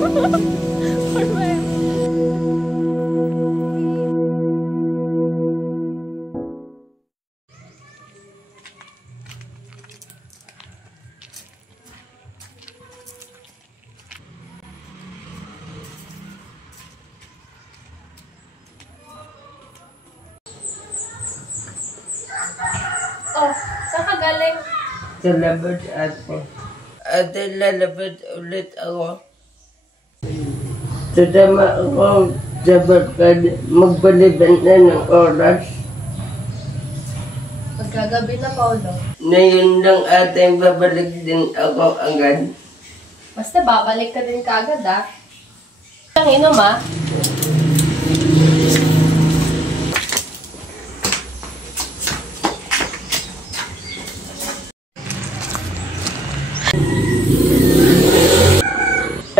Oh, saan ka galing? Sa labas ate. Ate, lalabas ulit ako. Sasama ako sa barkada. Magbaliban na ng oras. Magkagabi na, Paolo. Ngayon lang ate, babalik din ako agad. Basta babalik ka din kaagad, ah. Ang inom, ah.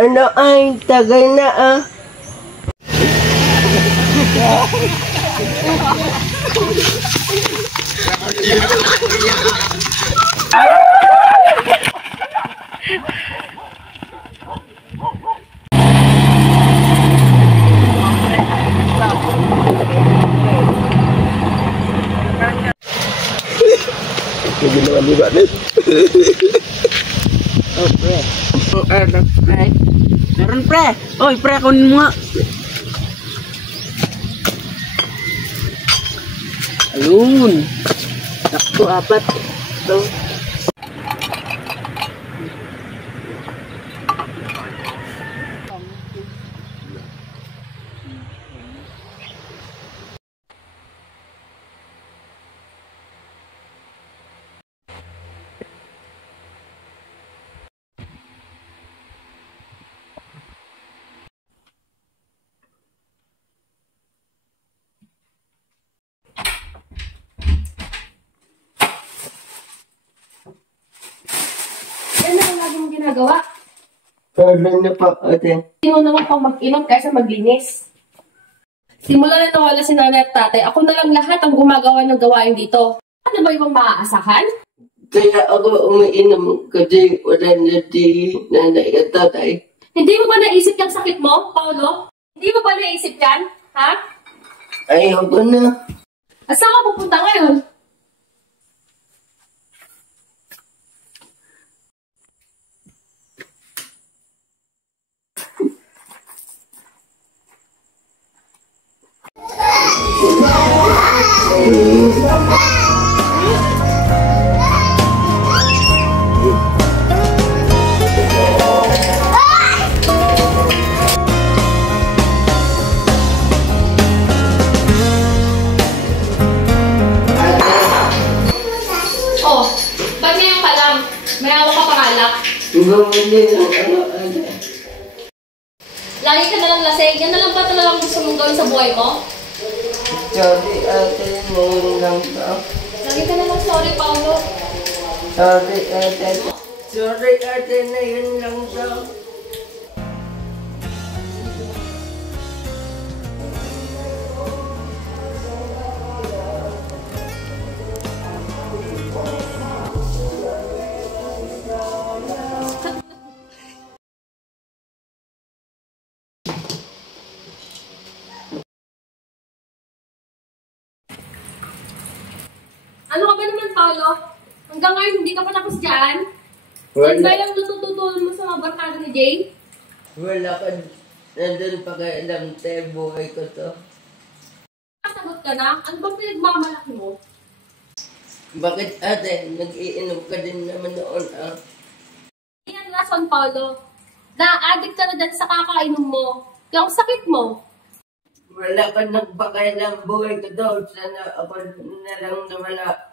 Ano ay tagay na ah. Ginawa ni Balit. Oh, pre. Oh, ano, pre? Meron pre. Oy, pre, kunin mo nga. Ayun. Takto, 4. Ito. Yan na ang lagi mong ginagawa. Pardon na po ate. Sino naman pang mag-inom kaysa maglinis? Simula na nawala si nanay at tatay, ako na lang lahat ang gumagawa ng gawain dito. Ano ba yung maaasahan? Kaya ako umiinom kasi wala na di nanay at tatay. Hindi mo ba naisip yung sakit mo, Paolo? Hindi mo ba naisip yan? Ha? Ayoko na. Saan ka pupunta ngayon? Oh, ba't ngayon ka lang? May hawak ka pangalak. Bumili lang ako ate. Lagi ka na lang lasing. Yan na lang ba talagang gusto mong gawin sa buhay mo? Sorry ate, ngayon lang to. Lagi ka na lang sorry, Paolo. Sorry ate. Sorry ate, ngayon lang to. Ano ka ba naman, Paolo? Hanggang ngayon, hindi ka pa tapos dyan? Wala. Yan ba yung natutulong mo sa mga barkada ni Jay? Wala ka. Nandun pa kayo alam tayo buhay ko to. Sagot ka na? Ano bang pinagmamalaki mo? Bakit ate? Nag-iinom ka din naman noon ah. Yan rason, Paolo. Na-addict ka na dyan sa kakainom mo. Yung sakit mo. Wala ka nagpakailang buhay ko daw. Sana ako na lang nawala.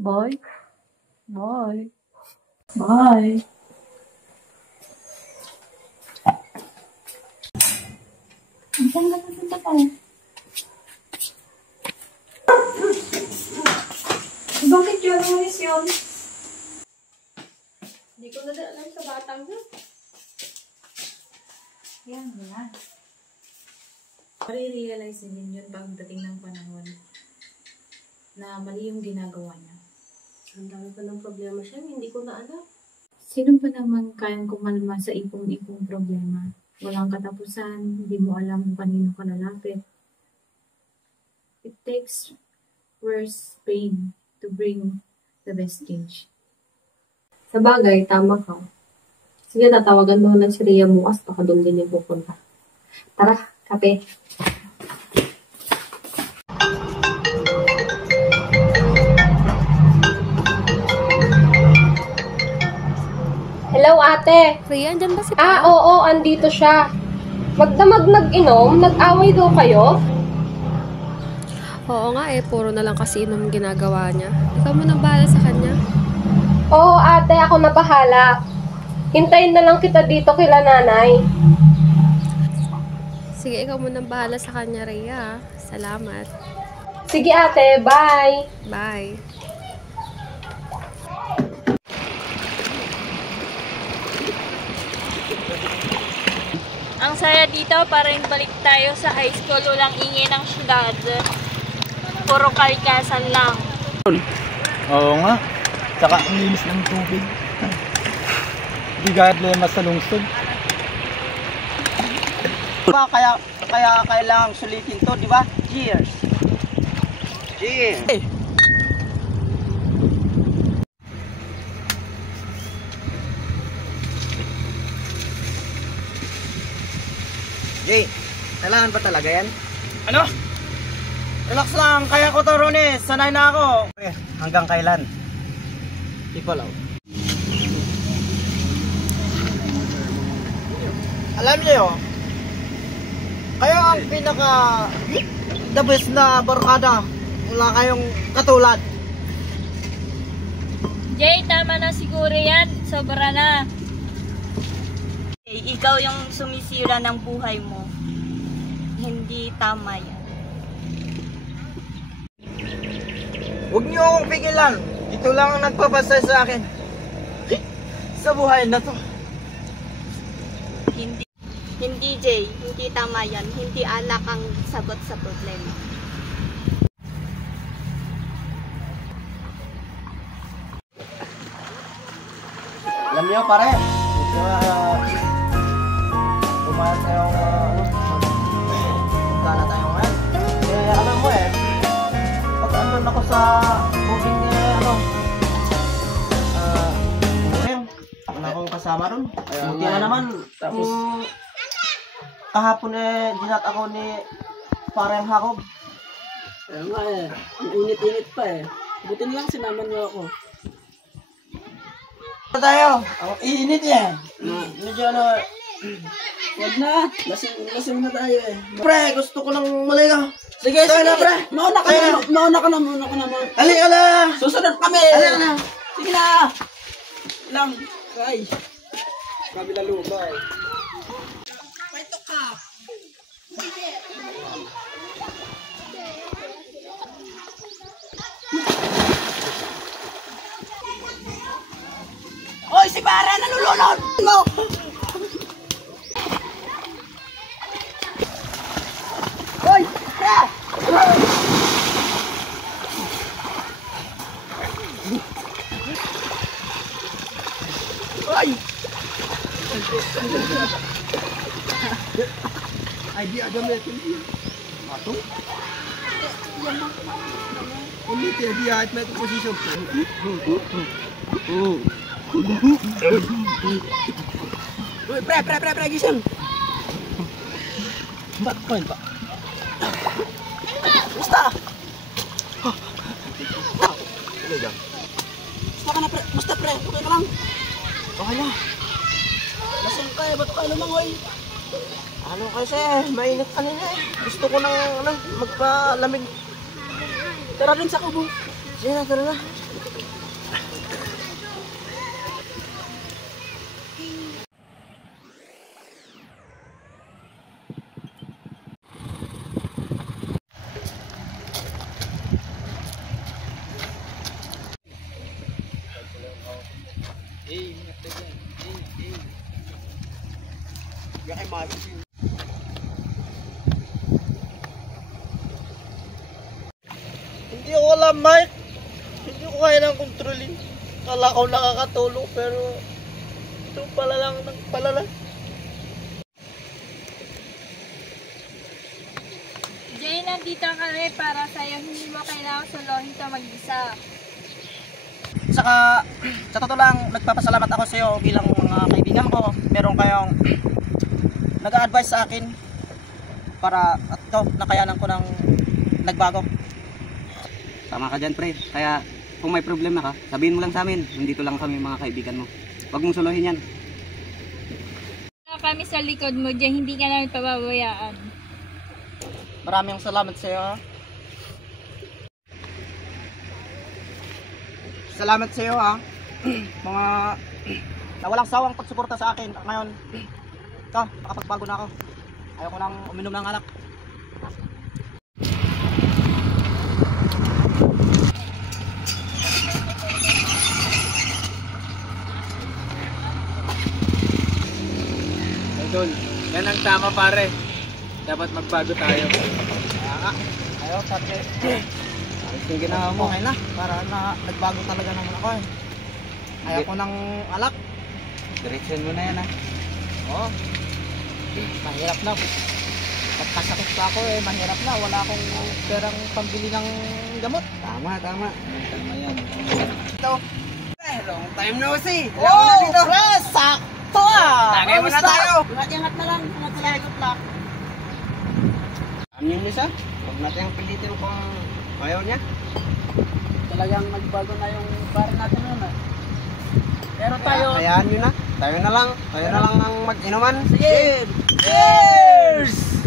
Boy? Boy? Boy? Saan ka napunta pa? Bakit yun? Umalis yun? Hindi ko na din alam sa batang yun. Yan, yan. Marirealize din yun pagdating ng panahon. na mali yung ginagawa niya. Ang dami pa ng problema siya, hindi ko na alam. Sino ba naman kayang kumalma sa ipong-ipong problema? Walang katapusan, hindi mo alam kung kanino ka lalapit. It takes worse pain to bring the best change. Sa bagay, tama ka. Sige, tatawagan mo lang si Rhea bukas, baka doon din yung pupunta. Tara, kape. Hello, ate. Rhea, andyan ba si Oo, andito siya. Magdamag nag-inom, nag-away daw kayo? Oo nga puro na lang kasi inom ginagawa niya. Ikaw mo nang bahala sa kanya. Oo, ate, ako na bahala. Hintayin na lang kita dito kila nanay. Sige, ikaw mo nang bahala sa kanya, Rhea. Salamat. Sige, ate, bye. Bye. Ang saya dito, parang balik tayo sa high school, walang ingay ng syudad. Puro kalikasan lang. Oo nga. Saka ang linis ng tubig. Di gaya problema sa lungsod. Diba, kaya kailangang sulitin to, di ba? Cheers! Cheers! Jay, kailangan ba talaga yan? Ano? Relax lang, kaya ko to, Ronnie. Sanay na ako. Okay, hanggang kailan? Di ko lang. Alam niyo, kayo ang pinaka the best na barkada. Wala kayong katulad. Jay, tama na siguro yan. Sobra na. Ikaw yung sumisira ng buhay mo. Hindi tama yan. Huwag niyo akong pigilan. Ito lang ang nagpapasay sa akin. Sa buhay na to. Hindi Jay, hindi tama yan. Hindi alak ang sagot sa problema. Alam niyo pare, gusto na kumain tayong magkana tayo ngayon. Alam mo pag andun ako sa booking wala akong kasama ron. Buti na naman. Tapos kahapon dinat ako ni Parang Jacob. Kaya nga ang init-init pa Buti na lang sinaman niyo ako. Tayo, ang init medyo Huwag na, lasing na tayo Pre, gusto ko lang maligaw. Sige, na pre. Mauna ka na. Halika na. Susunod kami. Halika na. Sige na. Lang, ay. Kabila lupa Hoy, si Para nalulunod mo. Hoy, pre. Ay. Ay, di ada metin. Matu. Ini dia at metin position. Uy, pre, gising. Ba't point pa? Basta! Basta ka na, pre. Basta, pre. Okay ka lang. Okay na. Lasing ka ba't ka lumangoy? Ano kasi, mainit kanina Gusto ko nang magpalamig. Tara rin sa kubo. Sige na, tara na. Hindi ako wala Mike. Hindi ko kaya nang kontrolin. Kala ko nakakatulong pero ito pala lang ng palala. Jay, nandito kami para sa'yo. Hindi mo kailangan solohin ito mag-isa. Saka, sa totoo lang, nagpapasalamat ako sa iyo bilang mga kaibigan ko. Meron kayong nag-a-advise sa akin para at ito, nakayanan ko ng nagbago. Tama ka dyan, pre. Kaya kung may problema ka, sabihin mo lang sa amin. Nandito lang kami mga kaibigan mo. Huwag mong suluhin yan. Kami sa likod mo, Jay. Hindi ka namin pababayaan. Maraming salamat sa iyo. Salamat sa iyo ha. Mga nawalang sawang pagsuporta sa akin. Ngayon, ito, nakapagbago na ako. Ayaw ko nang uminom ng alak. Idol, yan ang tama pare. Dapat magbago tayo. Kaya nga, ayaw pati. Sige na mo. Okay na, para na nagbago talaga naman ako eh. Ayaw ko ng alak. Direksyon mo na yan ha. Oo. Mahirap na. Pagkasakit pa ako eh, mahirap na. Wala akong perang pambili ng gamot. Tama. Tama yan. Ito. Long time no see. Oh, press! Sakto ah! Tagay mo na tayo. Ingat na lang. Ingat na lang. Good luck. Ano yun isa? Huwag natin ang pilitin kung ayaw niya. Talagang nagbago na yung bar natin nun eh. Pero tayo... Hayaan nyo na. Tayo na lang ang mag-inuman. Sige! Cheers!